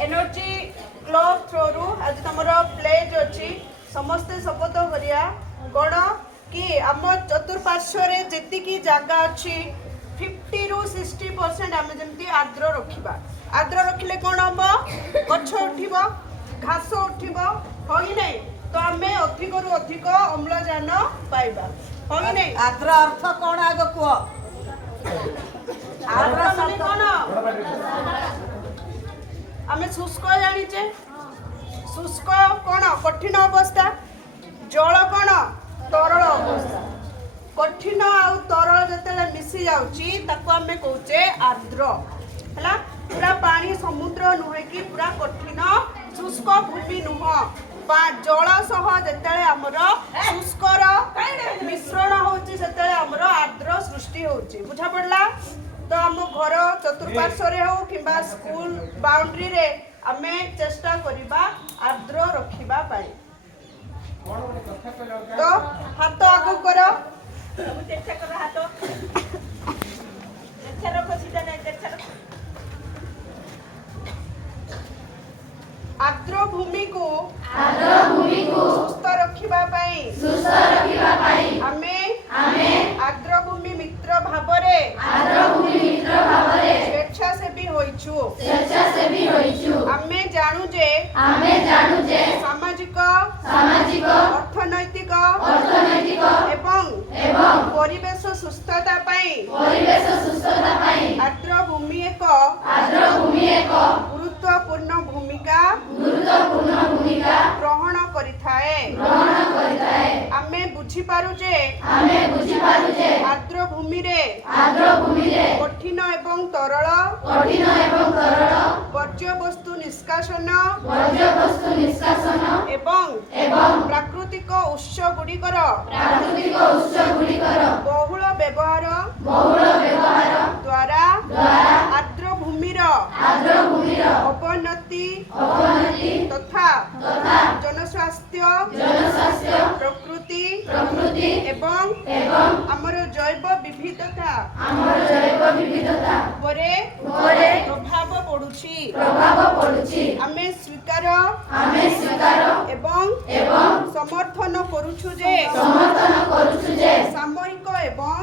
Energy club throw आज तुम pledge अच्छी समस्ते शपथ करिया कौन कि आम चतुर्पार्श्व जी जगह अच्छी 50 ରୁ 60% आम जमी आर्द्र रखा आर्द्र रखिले कौन हम गछ उठब घास उठब हो कि नहीं तो आम अधिक रु अधिक अम्लजान पाइबा हो कि नहीं। आर्द्र अर्थ कौन आग कह आर्द्र माने कौन आम शुष्क जानीचे शुष्क कौन कठिन अवस्था जल कौन तरल अवस्था कठिन आउ तरल जिते मिसी जाऊँगी आम कौचे आर्द्र है पूरा पानी समुद्र नुहे कि पूरा कठिन शुष्क भूमि नुह जल सह जिते आमर शुष्कर मिश्रण होते आमर आर्द्र सृष्टि होची बुझा पड़ला। तो आम घर चतुर्पार्श्व हो कि स्कूल बाउंड्री रे आमे चेष्टा करिबा आर्द्र रखिबा पाई। तो हाथ आगु कर हाथ आर्द्र भूमि को सुस्थ रखिबा पाई आमे आर्द्र भूमि मित्र भावरे स्वेच्छासेवी होइछु आमे जानु जे सामाजिक अर्थनैतिक एवं परिवेश सुस्थता पाई आर्द्र भूमि एक गुरुत्वपूर्ण भूमिका ग्रहण करिथाए आमे बुझी पारु जे आर्द्र भूमि रे कठिन एवं तरल वर्ज्यवस्तु निष्कासन एवं प्राकृतिक उत्स गुड़िकर बहुल व्यवहार द्वारा आर्द्र भूमिर अवनति तथा जनस्वास्थ्य प्रकृति एवं आमर जैव विविधता उपरे प्रभाव पड़ुछि आमे स्वीकार एवं समर्थन करूछु जे सामूहिक एवं